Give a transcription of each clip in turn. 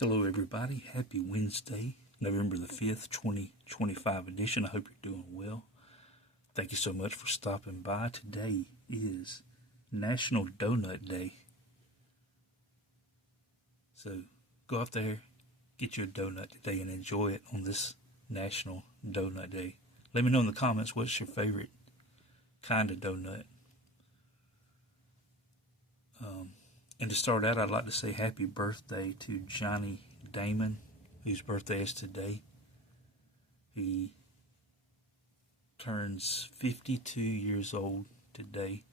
Hello, everybody. Happy Wednesday, November the 5th, 2025 edition. I hope you're doing well. Thank you so much for stopping by. Today is National Donut Day. So go out there, get you a donut today, and enjoy it on this National Donut Day. Let me know in the comments what's your favorite kind of donut. And to start out, I'd like to say happy birthday to Johnny Damon, whose birthday is today. He turns 52 years old today.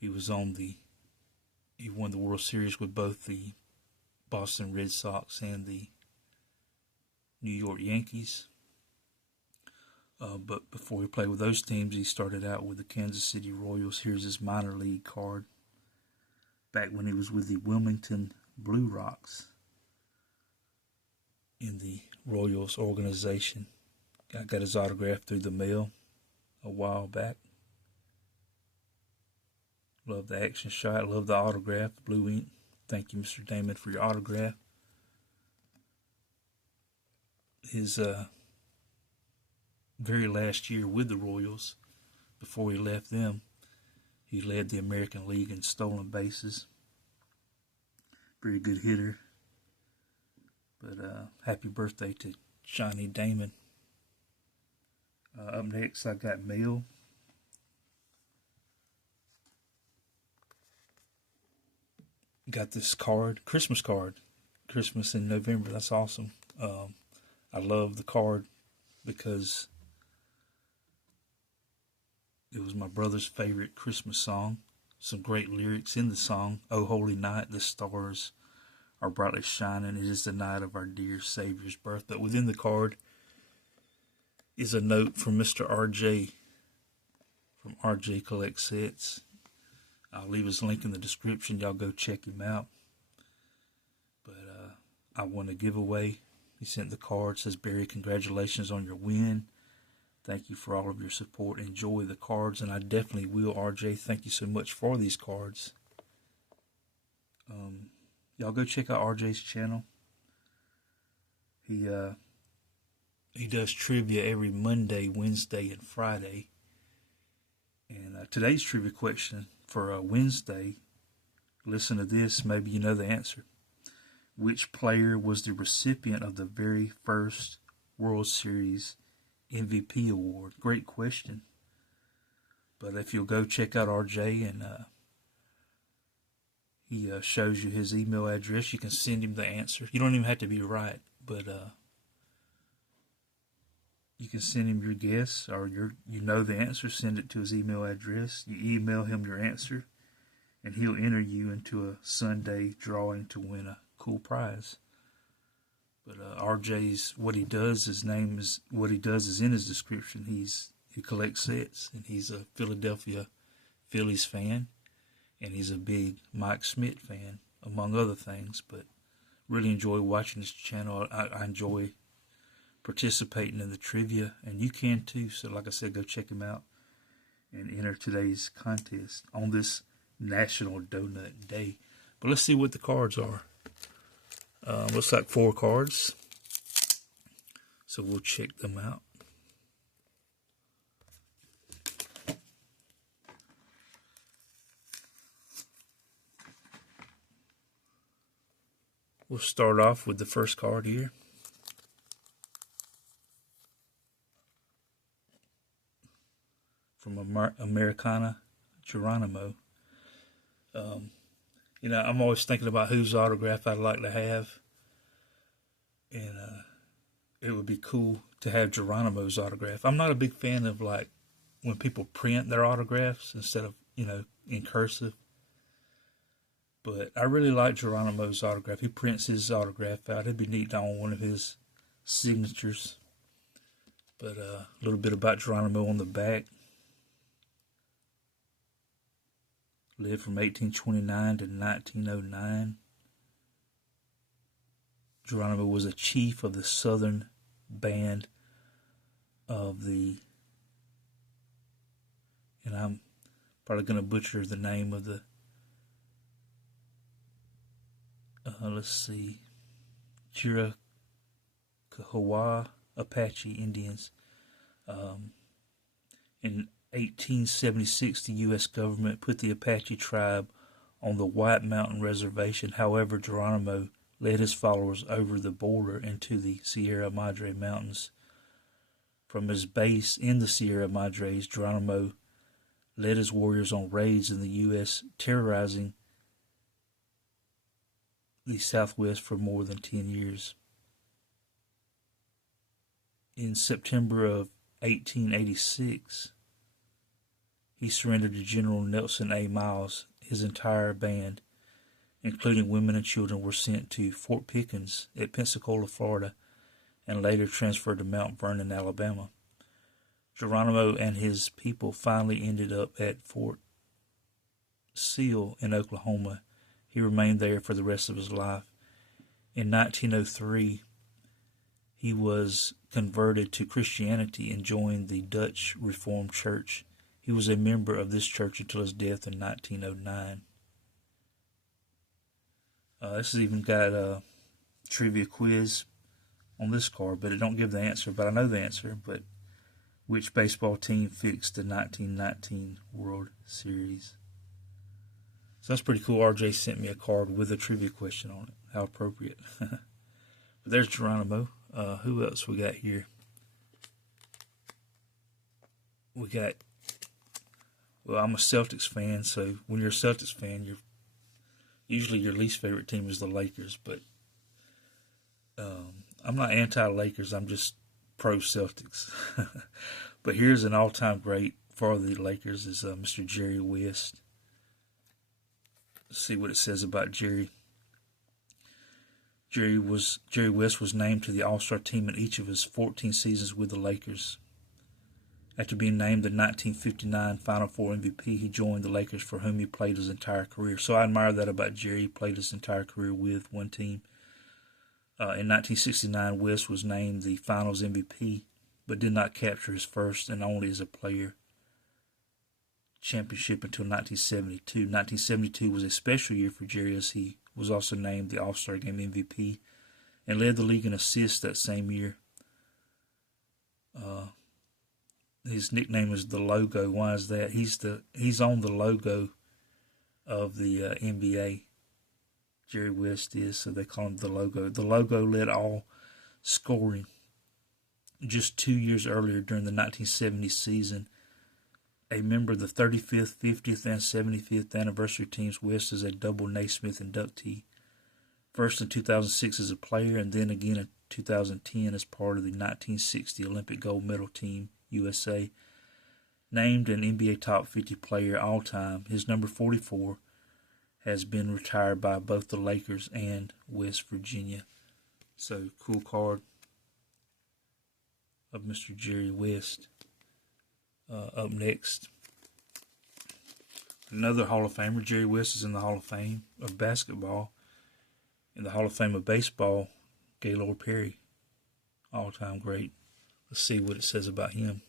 He won the World Series with both the Boston Red Sox and the New York Yankees. But before he played with those teams, he started out with the Kansas City Royals. Here's his minor league card. Back when he was with the Wilmington Blue Rocks in the Royals organization. I got his autograph through the mail a while back. Love the action shot. Love the autograph. Blue ink. Thank you, Mr. Damon, for your autograph. His very last year with the Royals, before he left them, he led the American League in stolen bases. Very good hitter. But happy birthday to Johnny Damon. Up next, I got mail. Got this card, Christmas card. Christmas in November. That's awesome. I love the card because it was my brother's favorite Christmas song. Some great lyrics in the song. Oh, holy night, the stars are brightly shining. It is the night of our dear Savior's birth. But within the card is a note from Mr. RJ, from RJ Collect Sets. I'll leave his link in the description. Y'all go check him out. But I won a giveaway. He sent the card. Says, Barry, congratulations on your win. Thank you for all of your support. Enjoy the cards, and I definitely will, RJ. Thank you so much for these cards. Y'all go check out RJ's channel. He does trivia every Monday, Wednesday, and Friday. And today's trivia question for Wednesday, listen to this, maybe you know the answer. Which player was the recipient of the very first World Series MVP award? Great question. But if you'll go check out RJ and he shows you his email address, you can send him the answer. You don't even have to be right, but you can send him your guess or you know the answer. Send it to his email address. You email him your answer, and he'll enter you into a Sunday drawing to win a cool prize. But RJ's what he does is in his description. He collects sets, and he's a Philadelphia Phillies fan, and he's a big Mike Smith fan, among other things. But really enjoy watching his channel. I enjoy participating in the trivia, and you can too. So like I said, go check him out and enter today's contest on this National Donut Day. But let's see what the cards are. Looks like 4 cards, so we'll check them out. We'll start off with the first card here. From Americana Geronimo. I'm always thinking about whose autograph I'd like to have. And it would be cool to have Geronimo's autograph. I'm not a big fan of like when people print their autographs instead of, in cursive. But I really like Geronimo's autograph. He prints his autograph out. It'd be neat to own one of his signatures. But a little bit about Geronimo on the back. Lived from 1829 to 1909. Geronimo was a chief of the Southern Band of the, and I'm probably going to butcher the name of the Let's see. Chiricahua Apache Indians. In 1876, the U.S. government put the Apache tribe on the White Mountain Reservation. However, Geronimo led his followers over the border into the Sierra Madre Mountains. From his base in the Sierra Madres, Geronimo led his warriors on raids in the U.S., terrorizing the Southwest for more than 10 years. In September of 1886, he surrendered to General Nelson A. Miles. His entire band, including women and children, were sent to Fort Pickens at Pensacola, Florida, and later transferred to Mount Vernon, Alabama. Geronimo and his people finally ended up at Fort Sill in Oklahoma. He remained there for the rest of his life. In 1903, he was converted to Christianity and joined the Dutch Reformed Church. He was a member of this church until his death in 1909. This has even got a trivia quiz on this card, but it don't give the answer, but I know the answer. But which baseball team fixed the 1919 World Series? So that's pretty cool. RJ sent me a card with a trivia question on it. How appropriate. But there's Geronimo. Who else we got here? We got... Well, I'm a Celtics fan, so when you're a Celtics fan, usually your least favorite team is the Lakers. But I'm not anti-Lakers. I'm just pro-Celtics. But here's an all-time great for the Lakers is Mr. Jerry West. Let's see what it says about Jerry. Jerry West was named to the All-Star team in each of his 14 seasons with the Lakers. After being named the 1959 Final Four MVP, he joined the Lakers, for whom he played his entire career. So I admire that about Jerry. He played his entire career with one team. In 1969, West was named the Finals MVP, but did not capture his first and only as a player championship until 1972. 1972 was a special year for Jerry, as he was also named the All-Star Game MVP and led the league in assists that same year. His nickname is the Logo. Why is that? He's on the logo of the NBA. Jerry West is, so they call him the Logo. The Logo led all scoring just 2 years earlier during the 1970 season. A member of the 35th, 50th, and 75th anniversary teams, West is a double Naismith inductee. First in 2006 as a player, and then again in 2010 as part of the 1960 Olympic gold medal team, USA. Named an NBA top 50 player all time, his number 44 has been retired by both the Lakers and West Virginia. So, cool card of Mr. Jerry West. Up next, another Hall of Famer. Jerry West is in the Hall of Fame of basketball. In the Hall of Fame of baseball, Gaylord Perry, all-time great. Let's see what it says about him.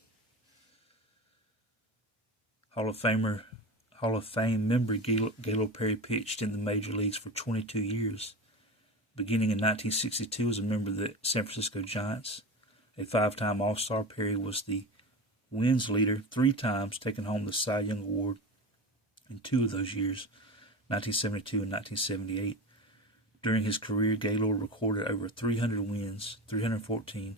Hall of Fame member Gaylord Perry pitched in the major leagues for 22 years. Beginning in 1962 as a member of the San Francisco Giants, a five-time All-Star, Perry was the wins leader 3 times, taking home the Cy Young Award in 2 of those years, 1972 and 1978. During his career, Gaylord recorded over 300 wins, 314,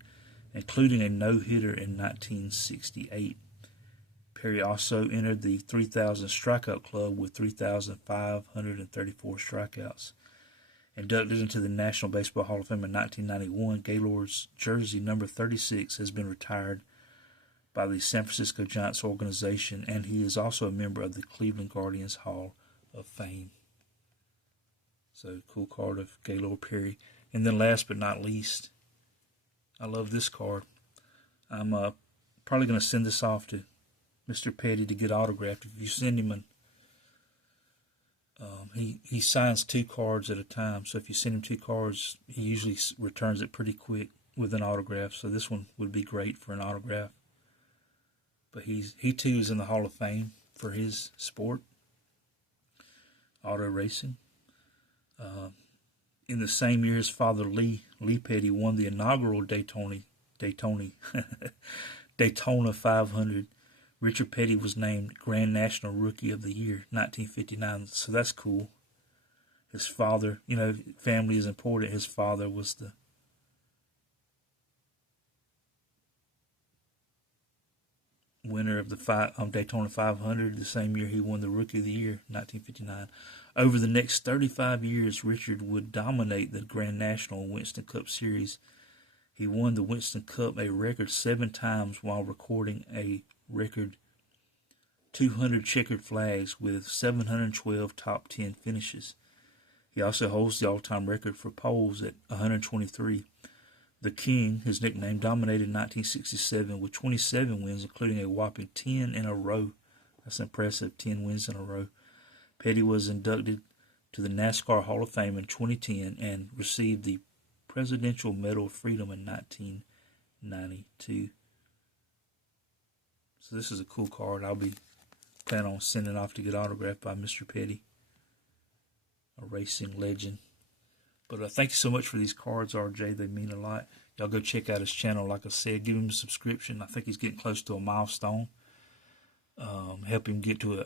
including a no-hitter in 1968. Perry also entered the 3,000 strikeout club with 3,534 strikeouts. Inducted into the National Baseball Hall of Fame in 1991, Gaylord's jersey number 36 has been retired by the San Francisco Giants organization, and he is also a member of the Cleveland Guardians Hall of Fame. So, cool card of Gaylord Perry. And then last but not least, I love this card. I'm probably going to send this off to Mr. Petty to get autographed. If you send him he signs 2 cards at a time. So if you send him 2 cards, he usually returns it pretty quick with an autograph. So this one would be great for an autograph. But he too is in the Hall of Fame for his sport, auto racing. In the same year, his father Lee Petty won the inaugural Daytona Daytona 500. Richard Petty was named Grand National Rookie of the Year, 1959. So that's cool. His father, family is important. His father was the winner of the Daytona 500. The same year he won the Rookie of the Year, 1959. Over the next 35 years, Richard would dominate the Grand National and Winston Cup Series. He won the Winston Cup a record 7 times while recording a record 200 checkered flags with 712 top 10 finishes. He also holds the all-time record for poles at 123. The King, his nickname, dominated 1967 with 27 wins, including a whopping 10 in a row. That's impressive, 10 wins in a row. Petty was inducted to the NASCAR Hall of Fame in 2010 and received the Presidential Medal of Freedom in 1992. So this is a cool card. I'll be planning on sending off to get autographed by Mr. Petty, a racing legend. But thank you so much for these cards, RJ. They mean a lot. Y'all go check out his channel. Like I said, give him a subscription. I think he's getting close to a milestone. Help him get to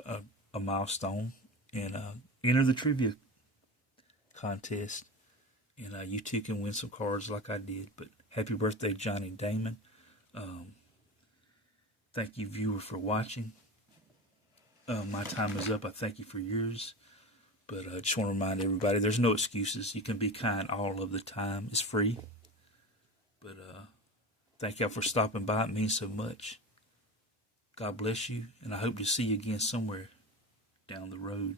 a milestone. And enter the trivia contest. And you too can win some cards like I did. But happy birthday, Johnny Damon. Thank you, viewer, for watching. My time is up. I thank you for yours. But I just want to remind everybody, there's no excuses. You can be kind all of the time. It's free. But thank y'all for stopping by. It means so much. God bless you. And I hope to see you again somewhere down the road.